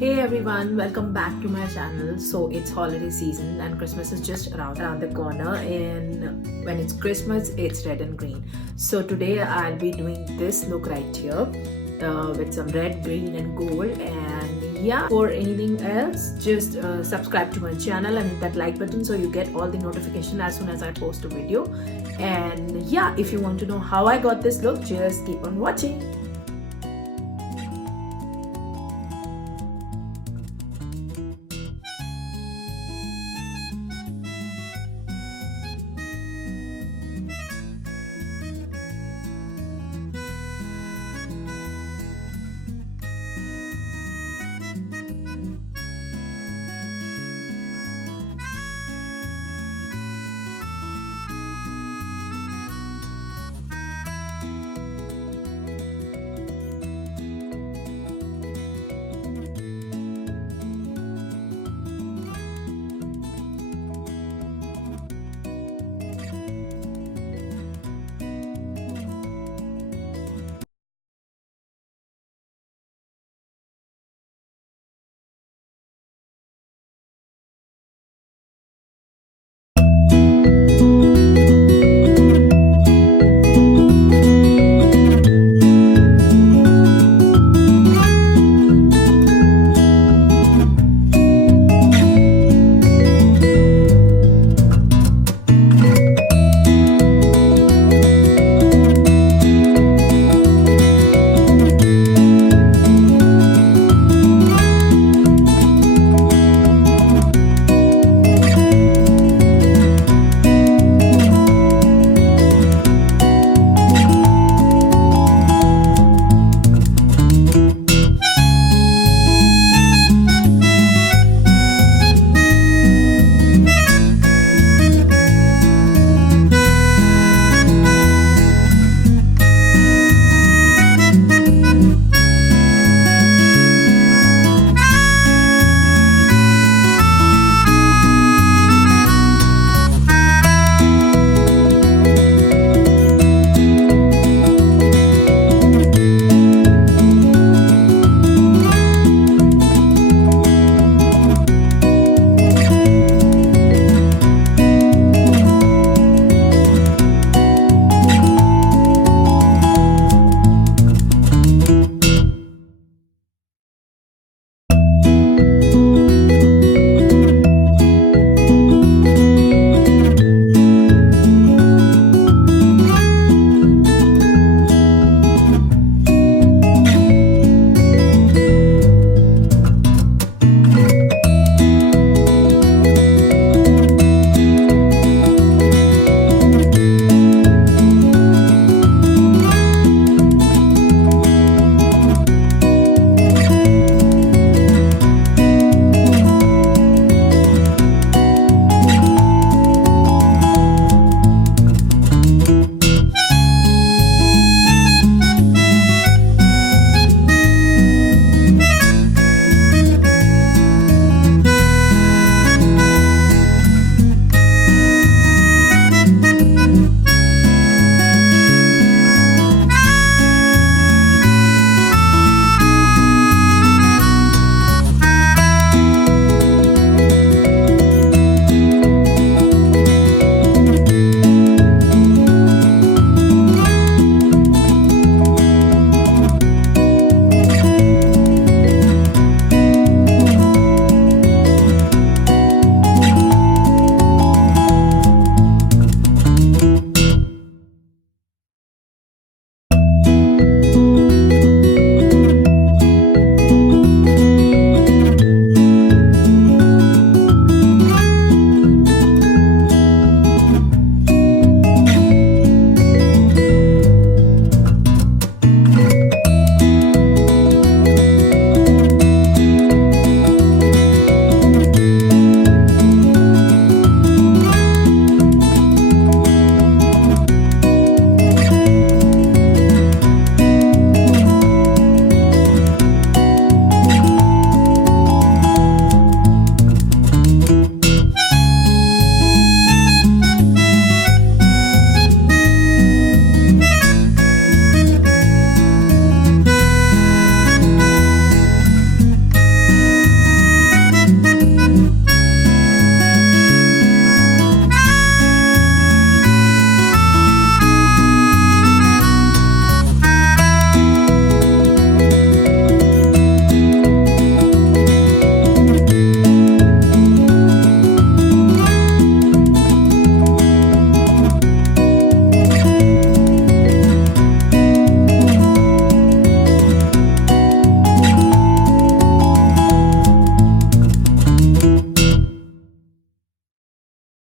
Hey everyone, welcome back to my channel. So it's holiday season and Christmas is just around the corner, and when it's Christmas it's red and green. So today I'll be doing this look right here with some red, green and gold. And yeah, for anything else, just subscribe to my channel and hit that like button so you get all the notification as soon as I post a video. And yeah, if you want to know how I got this look, just keep on watching.